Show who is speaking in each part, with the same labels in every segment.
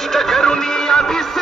Speaker 1: कष्ट करून आधीच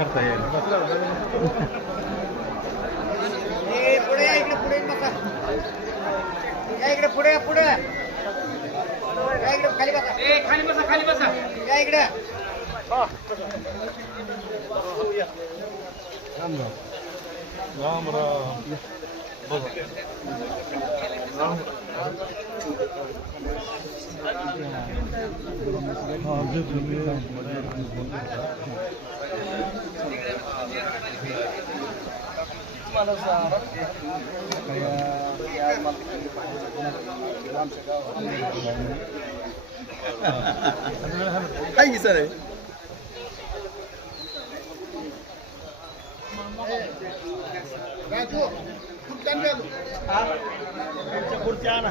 Speaker 2: करता येईल.
Speaker 3: ए, पुढे या इकडे पुढे बसा. या इकडे पुढे पुढे. या इकडे खाली बसा. ए खाली बसा खाली बसा. या इकडे.
Speaker 2: राम राम.
Speaker 4: काय सर आहे?
Speaker 3: राजू कुठं राजू
Speaker 4: खुर्च्या आणा.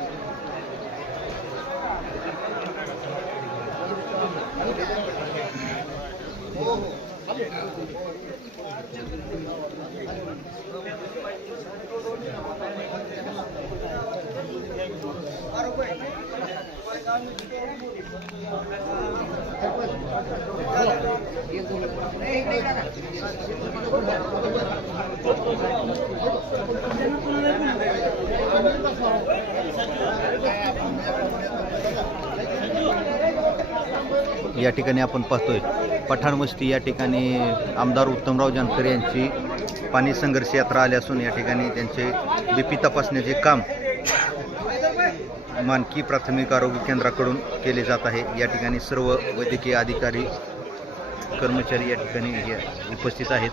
Speaker 4: किती किती लोक
Speaker 5: या ठिकाणी आपण पाहतोय. पठाणवस्ती या ठिकाणी आमदार उत्तमराव जानकर यांची पाणी संघर्ष यात्रा आली असून या ठिकाणी त्यांचे बीपी तपासण्याचे काम मानकी प्राथमिक आरोग्य केंद्राकडून केले जात आहे. या ठिकाणी सर्व वैद्यकीय अधिकारी कर्मचारी या ठिकाणी उपस्थित आहेत.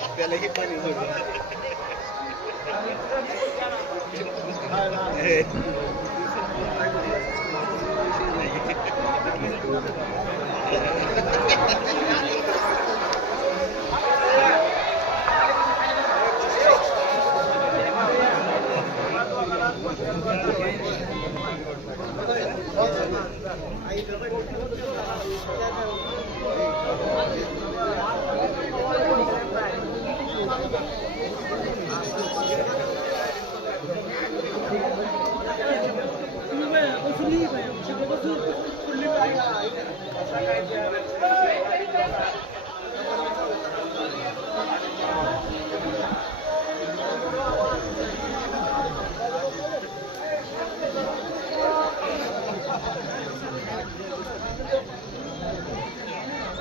Speaker 3: आपल्यालाही पाणी जोडलं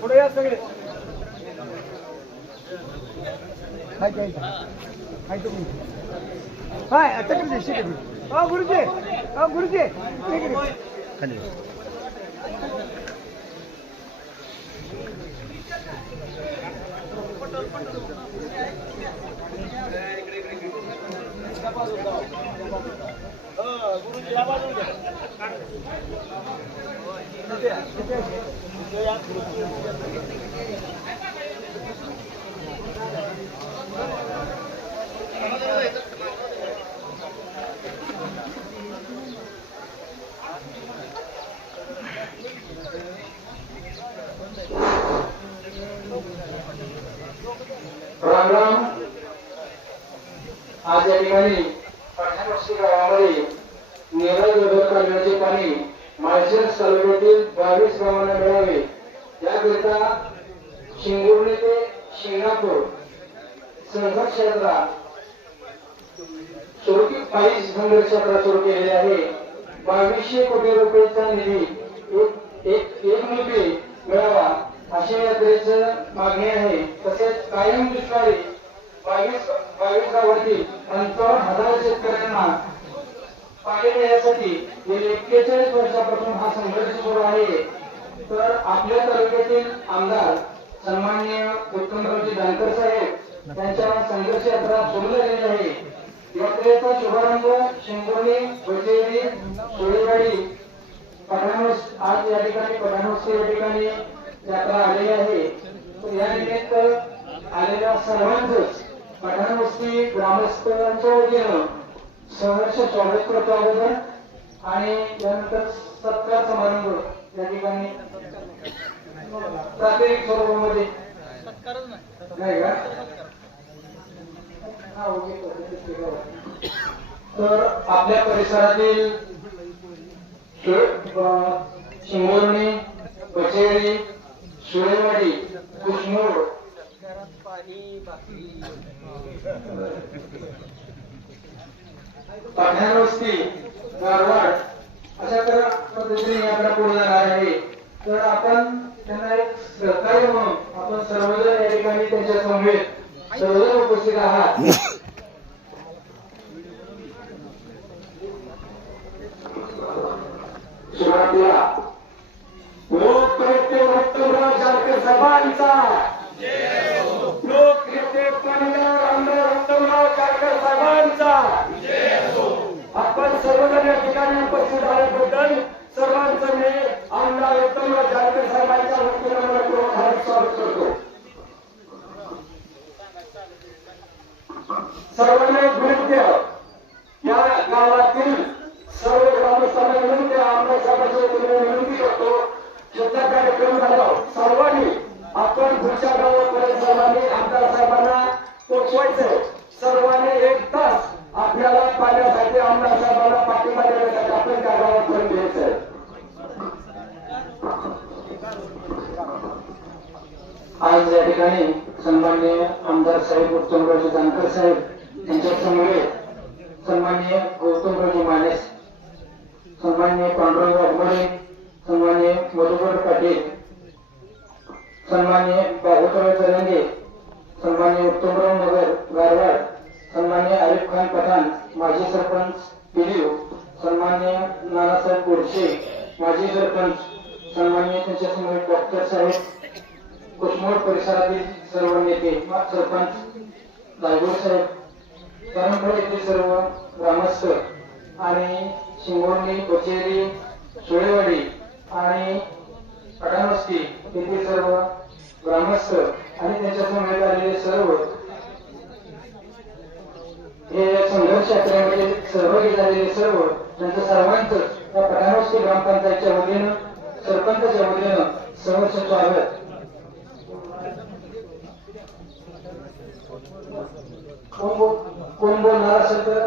Speaker 3: पुढे या सगळे हाय आता किती शिके हो गुरुजी हो गुरुजी तिकडे
Speaker 5: खाली
Speaker 6: राम राम आज या ठिकाणी पठाणवस्ती गावामध्ये नेरळ नगर कालव्याचे पाणी माळशेज तालुक्यातील बावीस गावांना मिळावे याकरिता शिंगोर्णी ते शिंगणापूर संघर्ष यात्रा सुरू के- पायी संघर्ष यात्रा सुरू केलेली आहे बावीसशे कोटी रुपयाचा निधी एक एक एक निधी मिळावा अशा यात्रेचं मागणी आहे तसेच कायम दुष्काळी बावीस बावीस गावातील पंचावन्न हजार शेतकऱ्यांना पाणी देण्यासाठी गेले एक्केचाळीस वर्षापासून हा संघर्ष सुरू आहे. तर आपल्या तालुक्यातील आमदार सन्माननीय उत्तमरावजी जानकर साहेब त्यांच्या संघर्ष यात्रा सुरू झालेली आहे. यात्रेचा शुभारंभ शिंगोली वजेरी सोळेवाडी पठाणोस आज या ठिकाणी पठाणवस्ती या ठिकाणी यात्रा आलेली आहे. तर या निमित्त आलेल्या सर्वांचंच पठाणवस्ती ग्रामस्थांच्या वतीनं सहर्ष स्वागत करतो अगोदर आणि त्यानंतर सत्कार समारंभ या ठिकाणी प्रातिनिधिक स्वरूपामध्ये. नाही का? हा, ओके, तर आपल्या परिसरातील शे- अं, शिंगोर्णी बचेळी सुळेवाडी कुसमोड पाण्यावस्ती मारवाड अशा तर पद्धतीने यात्रा पुढे जाणार आहे. तर आपण त्यांना एक सहकार्य म्हणून आपण सर्वजण या ठिकाणी त्यांच्या समवेत सर्वजण उपस्थित आहात. सुरुवातीला. लोकप्रिय उत्तमराव सभांचा साहेबांचा लोकप्रिय पणगार आमदार उत्तमराव साहेबांचा आपण सर्वजण या ठिकाणी उपस्थित झाल्याबद्दल सर्वांचं मी आमदार उत्तमराव जानकर साहेबांच्या वतीनं मनपूर्वक हार्दिक स्वागत करतो सर्वांना एक विनंती आहे. या गावातील सर्व ग्रामस्थांना विनंती आहे, आमदार साहेबांच्या वतीने विनंती करतो जिथला कार्यक्रम झाला सर्वांनी आपण पुढच्या गावापर्यंत सर्वांनी आमदार साहेबांना पोचवायचंय सर्वांनी एक तास आपल्याला पाहण्यासाठी आमदार साहेबांना पाठिंबा या ठिकाणी सन्माननीय आमदार साहेब उत्तमरावजी जानकर साहेब यांच्या समोर सन्माननीय गौतमरावजी मानेस सन्माननीय पांडुरंग वाघमारे सन्माननीय मधुकर पाटील सन्मान्य बाबूराव तरंगे सन्मान्य उत्तमराव नगर गारवाड सन्मान्य आरिफ खान पठाण माजी सरपंच पिलिव सन्मान्य नानासाहेब गोडसे माजी सरपंच सन्मान्य त्यांच्यासमोर डॉक्टर साहेब कुसमोड परिसरातील सर्व नेते सरपंच दायगोड साहेब त्यानंतर येथील सर्व ग्रामस्थ आणि शिंगोर्णी कचेरी सुळेवाडी आणि पठाणवस्ती येथील सर्व ग्रामस्थ आणि त्यांच्यासमोर आलेले सर्व हे संघर्ष यात्रेमध्ये सहभागी झालेले सर्व त्यांचं सर्वांचं या पठाणवस्ती ग्रामपंचायतच्या वतीनं सरपंचच्या वतीनं सहर्ष स्वागत. कोण बोल कोण बोलणार असेल तर?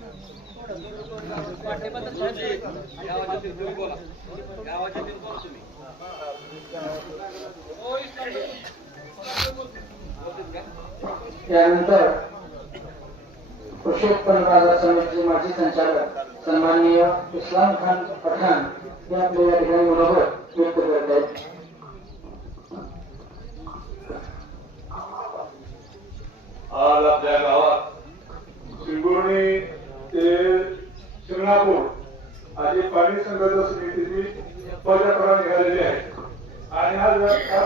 Speaker 6: यानंतर कृषी उत्पन्न बाजार समितीचे माजी संचालक सन्माननीय इस्लाम खान पठाण हे आपल्या या ठिकाणी मनोगत व्यक्त करत आहेत.
Speaker 2: आज आपल्या गावात शिंगुर्णी ते शिंगणापूर आधी पाणी संघर्ष समितीची पदयात्रा निघालेली आहे. आणि हा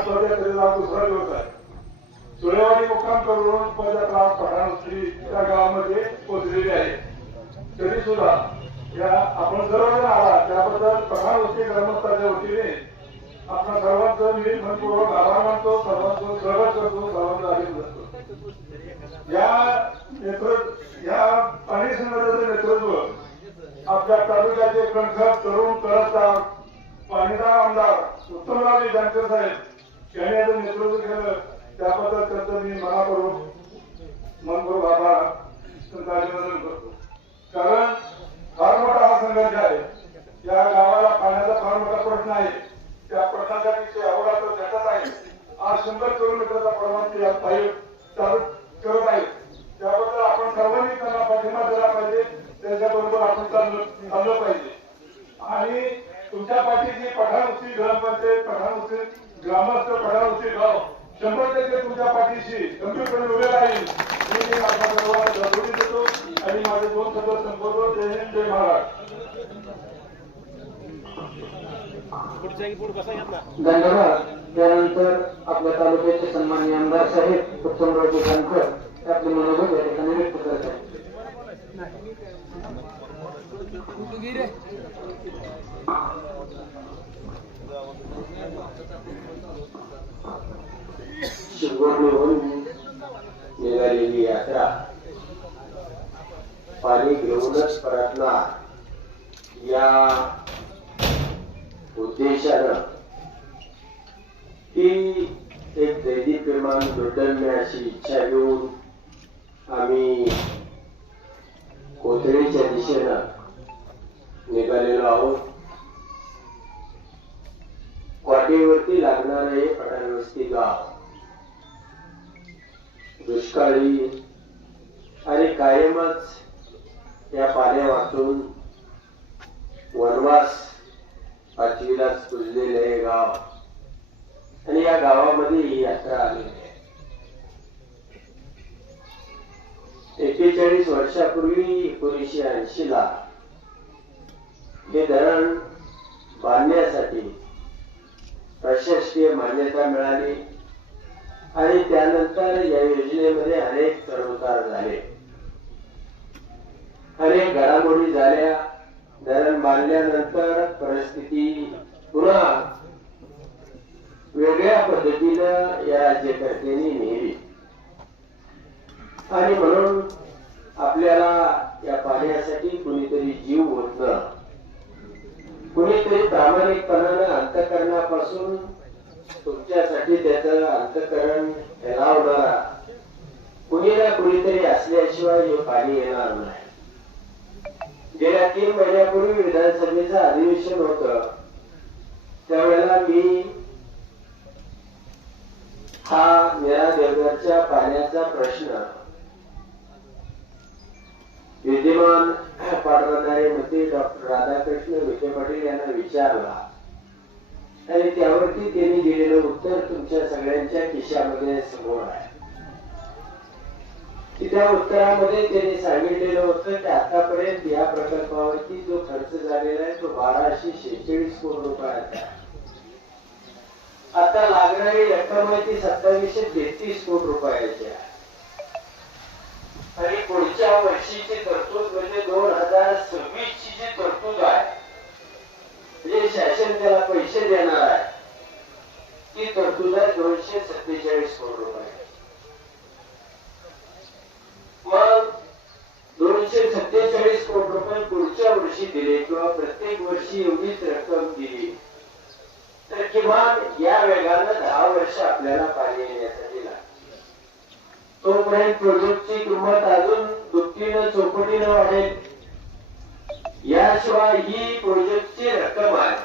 Speaker 2: पदयात्रेला दुसरा दिवस आहे. सुळेवाडी मुक्काम करून पदयात्रा पठाणश्री त्या गावामध्ये पोहोचलेली आहे. तरी सुद्धा या आपण सर्वजण आला त्याबद्दल पठाण वस्ती ग्रामस्थाच्या वतीने आपण सर्वांचं मी मनपूर्वक आभार मानतो सर्वांचं स्वागत करतो सर्वांचं अभिनंदन करतो. या नेतृत्व या पाणी संघटनेचं नेतृत्व आपल्या तालुक्याचे कणखर तरुण करता पाणीदार आमदार उत्तमराव जानकर साहेब यांनी याचं नेतृत्व केलं. त्याबद्दल त्यांचं मी मनापूर्वक मनपूर्वक आभार त्यांचं अभिनंदन करतो. कारण फार मोठा हा संघर्ष आहे. या गावाला पाण्याचा फार मोठा प्रश्न आहे. त्या प्रश्नासाठी ते अहोरात्र झटत आहे. आज शंभर किलोमीटरचा प्रमाण ते पाईप चालू करत आहेत. त्याबद्दल आपण सर्वांनी त्यांना पाठिंबा दिला पाहिजे. त्याच्याबरोबर आपण चाललं पाहिजे. आणि तुमच्या पाठीची पठाणउस्ती ग्रामपंचायत पठाणउस्ती ग्रामस्थ पठाणउस्ती गाव शंभर टक्के तुमच्या पाठीशी गंभीरपणे उभे राहील. मी सर्वांना जरुरी देतो आणि माझे दोन शब्द संपवतो. जय हिंद जय महाराष्ट्र.
Speaker 6: धन्यवाद. त्यानंतर आपल्या तालुक्याचे सन्माननीय आमदार साहेब उत्तमरावजी जानकर हे आपले मनोगत या ठिकाणी व्यक्त करत आहेत
Speaker 7: शिरगोडहून निघालेली यात्रा पाणी घेऊनच परतणार या उद्देशानं ती एक दैदिप्यमान दुर्दम्याची इच्छा घेऊन आम्ही कोथळीच्या दिशेनं निघालेलो आहोत. वाटेवरती लागणार आहे पठाणवस्ती गाव. दुष्काळी आणि कायमच या पाण्या वाटून वनवास पाचवीलाच पुजलेले हे गाव. आणि या गावामध्ये ही यात्रा आलेली आहे. एकेचाळीस वर्षापूर्वी एकोणीसशे ऐंशी ला हे धरण बांधण्यासाठी प्रशासकीय मान्यता मिळाली आणि त्यानंतर या योजनेमध्ये अनेक चढउतार झाले. अनेक घडामोडी झाल्या. धरण बांधल्यानंतर परिस्थिती पुन्हा वेगळ्या पद्धतीनं पद्धतीनं या राज्यकर्त्यांनी नेली. आणि म्हणून आपल्याला या पाण्यासाठी कुणीतरी जीव होत. कुणीतरी प्रामाणिकपणानं अंतकरणापासून तुमच्यासाठी त्याच अंतकरण फैलावणारा कुणी ना कुणीतरी असल्याशिवाय हे पाणी येणार नाही. गेल्या तीन महिन्यापूर्वी विधानसभेचं अधिवेशन होत. त्यावेळेला मी हा मेरा देवघरच्या पाण्याचा प्रश्न विद्यमान पाटबंधारे मंत्री डॉक्टर राधाकृष्ण विखे पाटील यांना विचारला. आणि त्यावरती त्यांनी दिलेलं उत्तर तुमच्या सगळ्यांच्या खिशामध्ये समोर आहे. त्या उत्तरामध्ये त्यांनी सांगितलेलं होतं की आतापर्यंत या प्रकल्पावरती जो खर्च झालेला आहे तो बाराशे शेहेचाळीस कोटी रुपयाचा आता लागणारी रक्कम आहे ती सत्तावीसशे तेहतीस कोटी रुपयाची आहे. आणि पुढच्या वर्षीची तरतूद म्हणजे दोन हजार सव्वीस ची जी तरतूद आहे. म्हणजे शासन त्याला पैसे देणार आहे. ती तरतूद आहे दोनशे सत्तेचाळीस कोटी रुपये. मग दोनशे सत्तेचाळीस कोटी रुपये पुढच्या वर्षी दिले किंवा प्रत्येक वर्षी एवढीच रक्कम दिली. तर किमान या वेगानं दहा वर्ष आपल्याला पाणी येण्यासाठी तोपर्यंत प्रोजेक्टची किंमत अजून दुपटीनं चौपटीनं वाढेल. याशिवाय ही प्रोजेक्टची रक्कम आहे.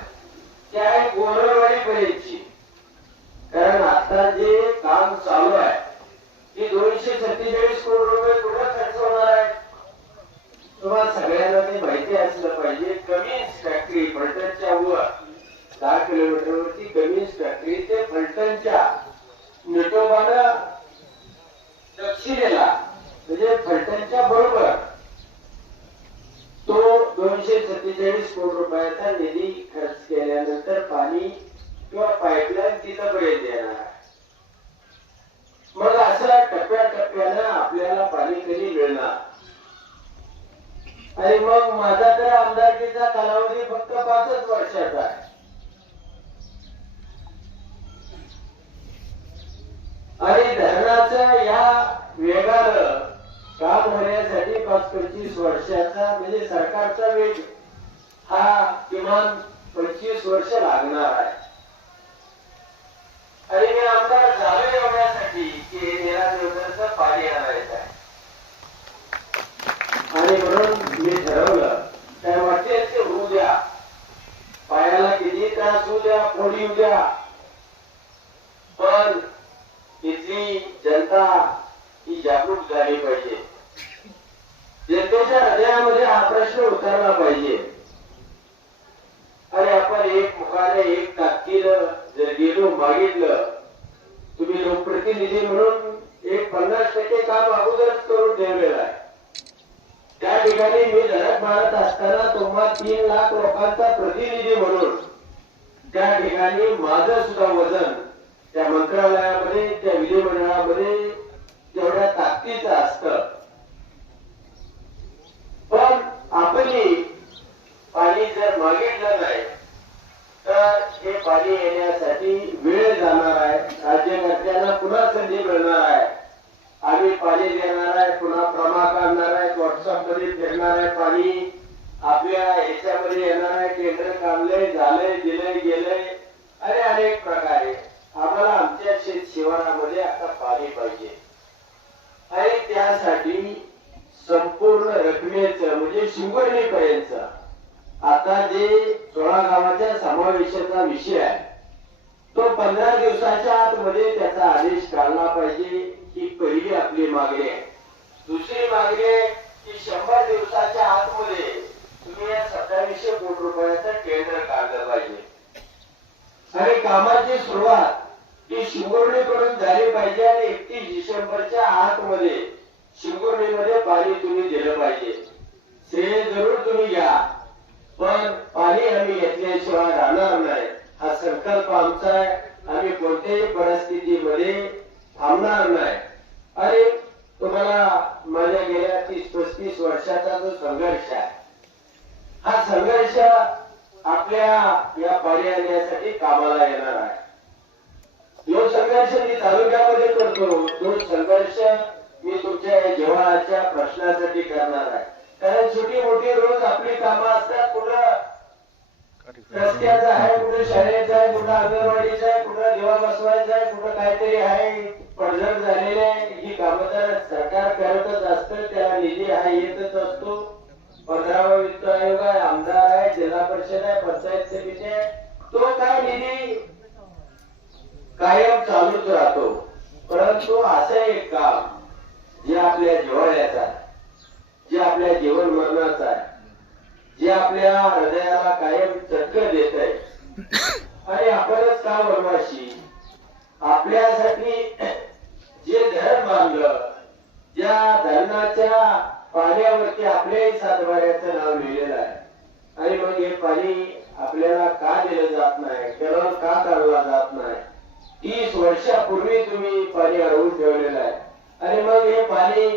Speaker 7: त्या आहे गोरवाडी पर्यंतची कारण आता जे काम चालू आहे ते दोनशे सत्तेचाळीस कोटी रुपये कुठं खर्च होणार आहे? तुम्हाला सगळ्यांना ते माहिती असलं पाहिजे कमीच फॅक्टरी फलटणच्या वर दहा किलोमीटर वरती कमीच फॅक्टरी ते फलटणच्या निटोबाला दक्षिणेला म्हणजे फलटणच्या बरोबर. तो दोनशे सत्तेचाळीस कोटी रुपयाचा निधी खर्च केल्यानंतर पाणी किंवा पाईपलाईन तिथपर्यंत येणार मग असं टप्प्याटप्प्यानं आपल्याला पाणी कधी मिळणार? आणि मग माझा तर आमदारकीचा कालावधी फक्त पाचच वर्षाचा आहे. आणि धरणाचं या वेगानं काम होण्यासाठी पाच पंचवीस वर्षाचा म्हणजे सरकारचा वेग हा किमान पंचवीस वर्ष लागणार आहे. आणि मी आमदार झालो एवढ्यासाठी की हे निरा पाणी आणायचं आहे. आणि म्हणून मी ठरवलं काय वाटते ते होऊ द्या. पायाला किती त्रास होऊ द्या फोडी येऊ द्या. पण इथली जनता ही जागरूक झाली पाहिजे. जनतेच्या हृदयामध्ये हा प्रश्न उतरला पाहिजे. आणि आपण एक मुखाने एक ताकदीनं जर गेलो मागितलं तुम्ही लोकप्रतिनिधी म्हणून एक पन्नास टक्के काम अगोदरच करून ठेवलेलं आहे. त्या ठिकाणी मी धडक मारत असताना तुम्हा तीन लाख लोकांचा प्रतिनिधी म्हणून त्या ठिकाणी माझं सुद्धा वजन त्या मंत्रालयामध्ये त्या विधिमंडळामध्ये तेवढ्या ताकदीचं असतं पण आपली पाणी जर मागितलं नाही तर हे पाणी येण्यासाठी वेळ जाणार आहे. राज्यकर्त्यांना पुन्हा संधी मिळणार आहे. आम्ही पाणी देणार आहे पुन्हा प्रमा काढणार आहे व्हॉट्सअपमध्ये फिरणार आहे पाणी आपल्या ह्याच्यामध्ये येणार आहे केंद्र काढलंय झालंय दिलंय गेलंय. अरे अनेक प्रकारे आम्हाला आमच्या शेत शिवारामध्ये आता पाणी पाहिजे. आणि त्यासाठी संपूर्ण रकमेचं म्हणजे शिंगोर्णीपर्यंत आता जे सोळा गावाच्या समावेशाचा विषय आहे तो पंधरा दिवसाच्या आतमध्ये त्याचा आदेश काढला पाहिजे ही पहिली आपली मागणी आहे. दुसरी मागणी आहे की शंभर दिवसाच्या आतमध्ये तुम्ही या सत्तावीसशे कोटी रुपयाचं टेंडर काढलं पाहिजे. आणि कामाची सुरुवात ही शिंगोर्णीकडून झाली पाहिजे आणि एकतीस डिसेंबरच्या आतमध्ये शिंगोर्णीमध्ये पाणी तुम्ही दिलं पाहिजे. श्रेय जरूर तुम्ही घ्या. पण पाणी आम्ही घेतल्याशिवाय राहणार नाही. हा संकल्प आमचा आहे. आम्ही कोणत्याही परिस्थितीमध्ये थांबणार नाही. अरे तुम्हाला माझ्या गेल्या तीस पस्तीस वर्षाचा जो संघर्ष आहे हा संघर्ष आपल्या या पाणी आणण्यासाठी कामाला येणार आहे. जो संघर्ष मी तालुक्यामध्ये करतो तो संघर्ष मी तुमच्या या जेवणाच्या प्रश्नासाठी करणार आहे. कारण छोटी मोठी रोज आपली कामं असतात कुठं रस्त्याचं आहे कुठं शाळेचं आहे कुठं अंगणवाडीचं आहे कुठं देवा बसवायचा आहे कुठं काहीतरी आहे पडझड झालेले आहे. ही कामं तर सरकार करतच असतं त्याला निधी हा येतच असतो. पंधरावा वित्त आयोग आहे आमदार आहे जिल्हा परिषद आहे पंचायत समिती आहे. तो काय निधी कायम चालूच राहतो. परंतु असं एक काम जे आपल्या जिव्हाळ्याचं आहे जे आपल्या जीवन मरणाचा आहे जे आपल्या हृदयाला कायम चटकं देत आहे आणि आपणच का वनवाशी? आपल्यासाठी जे धरण बांधलं ज्या धरणाच्या पाण्यावरती आपल्याही सातबाऱ्याचं नाव लिहिलेलं आहे. आणि मग हे पाणी आपल्याला का दिलं जात नाही? त्याला का काढला जात नाही? तीस वर्षापूर्वी तुम्ही पाणी अडवून ठेवलेलं आहे. आणि मग हे पाणी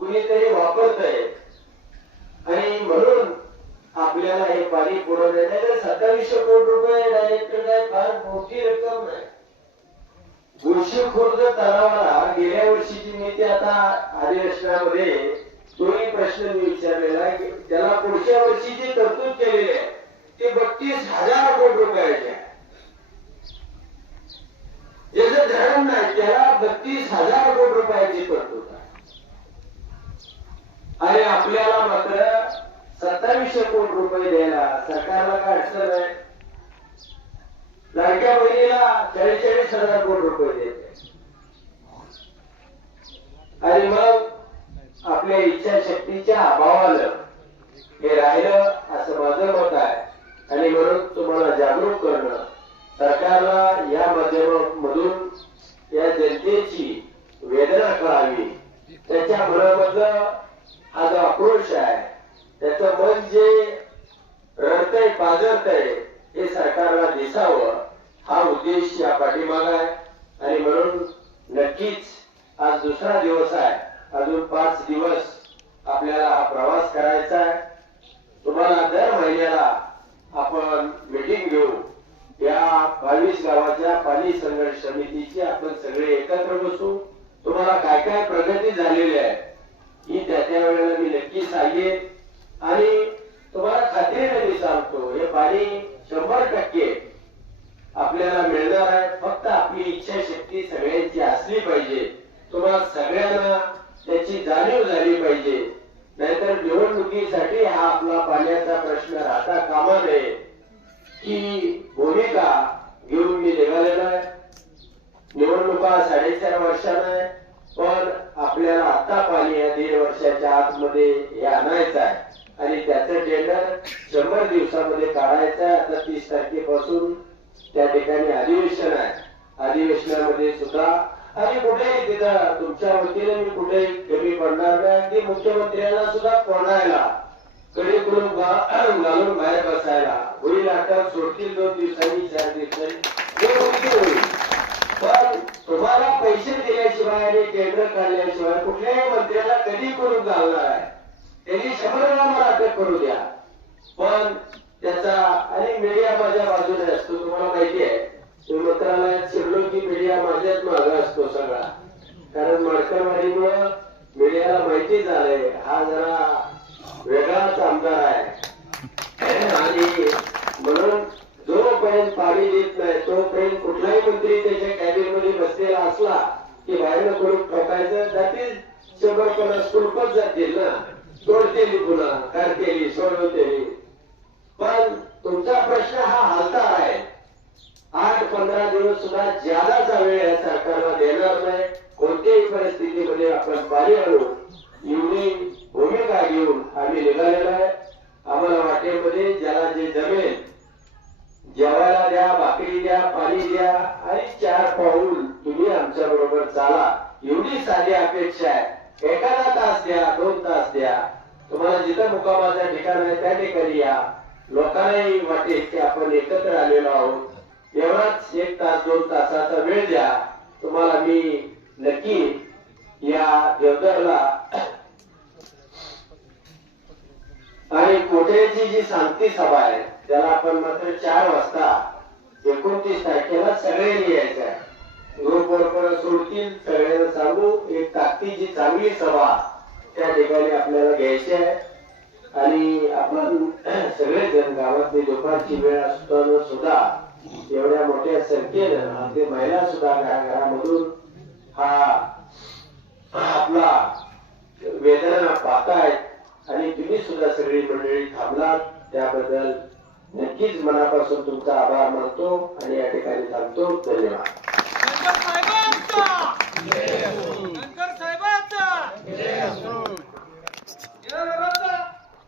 Speaker 7: कुणीतरी वापरतंय. आणि म्हणून आपल्याला हे पाणी पुरवले नाही तर सत्तावीसशे कोटी रुपये डायरेक्ट काय फार मोठी रक्कम नाही. बुरशी खुर्द तलावाला गेल्या वर्षीची मी ते आता अधिवेशनामध्ये तोही प्रश्न मी विचारलेला की त्याला पुढच्या वर्षी जी तरतूद केलेली आहे ते बत्तीस हजार कोटी रुपयाची आहे. ज्याचं धरण नाही. त्याला बत्तीस हजार कोटी रुपयाची तरतूद आहे. आणि आपल्याला मात्र सत्तावीसशे कोटी रुपये द्यायला सरकारला काय अडचण आहे? लाडक्या बहिणीला चाळीस चाळीस हजार कोटी रुपये देते आणि मग आपल्या इच्छाशक्तीच्या अभावानं हे राहिलं असं माझं मत आहे. आणि म्हणून तुम्हाला जागरूक करणं सरकारला या माध्यमामधून या जनतेची वेदना कळावी. त्याच्या मनामधला हा जो आक्रोश आहे त्याचं मन जे रडतंय पाजरतय हे सरकारला दिसावं हा उद्देश या पाठीमाग आहे. आणि म्हणून नक्कीच आज दुसरा दिवस आहे. अजून पाच दिवस आपल्याला हा प्रवास करायचा आहे तुम्हाला दर महिन्याला आपण मीटिंग घेऊ या बावीस गावाच्या पाणी संघर्ष समितीची आपण सगळे एकत्र बसू. तुम्हाला काय काय प्रगती झालेली आहे ही त्या त्या वेळेला मी नक्की सांगेन. आणि तुम्हाला खात्रीने मी सांगतो हे पाणी शंभर टक्के आपल्याला मिळणार आहे. फक्त आपली इच्छाशक्ती सगळ्यांची असली पाहिजे. तुम्हाला सगळ्यांना त्याची जाणीव झाली पाहिजे. नाहीतर निवडणुकीसाठी हा आपला पाण्याचा प्रश्न राहता कामा नये. ही भूमिका घेऊन मी निघालेलो आहे. निवडणुका साडेचार वर्षानं आहे पण आपल्याला आता पाणी या दीड वर्षाच्या आतमध्ये हे आणायचं आहे. आणि त्याचं टेंडर शंभर दिवसामध्ये काढायचं आहे. आता तीस तारखेपासून त्या ठिकाणी अधिवेशन आहे. अधिवेशनामध्ये सुद्धा आणि कुठेही तिथं तुमच्या वतीने मी कुठेही कमी पडणार नाही. अगदी मुख्यमंत्र्यांना सुद्धा कोणायला कडे करून घालून बाहेर बसायला. होईल आता सोडतील दोन दिवसांनी चार दिवसांनी. होईल पण तुम्हाला पैसे दिल्याशिवाय आणि टेंडर काढल्याशिवाय कुठल्याही मंत्र्याला कधी करून घालणार आहे? त्यांनी शंभर वेळा मला अटक करू द्या. पण त्याचा आणि मीडिया माझ्या बाजूने असतो तुम्हाला माहिती आहे. तुम्ही मंत्रालयात शिरलो की मीडिया माझ्याच मागे असतो सगळा. कारण मडकरवाडीमुळं मीडियाला माहिती झालंय. हा जरा वेगळाच आमदार आहे. आणि म्हणून जोपर्यंत पाणी देत नाही तोपर्यंत कुठलाही मंत्री त्याच्या कॅबिनमध्ये बसलेला असला की बाहेर करून ठोकायचं जातील शंभर पन्नास कुलपच जातील ना. तोडतेली पुन्हा करतेली सोडवतेली पण तुमचा प्रश्न हा हलता आहे. आठ पंधरा दिवस सुद्धा ज्यादाचा वेळ या सरकारला देणार नाही. कोणत्याही परिस्थितीमध्ये आपण पाणी आणू. एवढी भूमिका घेऊन आम्ही निघालेलो आहे. आम्हाला वाटेमध्ये ज्याला जे जमेल जेवायला द्या भाकरी द्या पाणी द्या आणि चार पाऊल तुम्ही आमच्या बरोबर चाला. एवढी साधी अपेक्षा आहे. एखादा तास द्या दोन तास द्या. तुम्हाला जिथं मुकामाचं ठिकाण आहे त्या ठिकाणी या. लोकांनाही वाटेल की आपण एकत्र आलेलो आहोत. एवढाच एक तास दोन तासाचा वेळ द्या. तुम्हाला मी नक्की या देवदरला आणि कोठेची जी शांती सभा आहे त्याला आपण मात्र चार वाजता एकोणतीस तारखेला सगळे यायचं आहे. ग्रुपवर परत सोडतील सगळ्यांना सांगू एक ताकदीची चांगली सभा त्या ठिकाणी आपल्याला घ्यायची आहे. आणि आपण सगळेजण गावातली दुपारची वेळ असताना सुद्धा एवढ्या मोठ्या संख्येनं आपली महिला सुद्धा घराघरामधून हा आपला वेदना पाहतायत. आणि तुम्ही सुद्धा सगळी मंडळी थांबलात. त्याबद्दल नक्कीच मनापासून तुमचा आभार मानतो आणि या ठिकाणी थांबतो. धन्यवाद.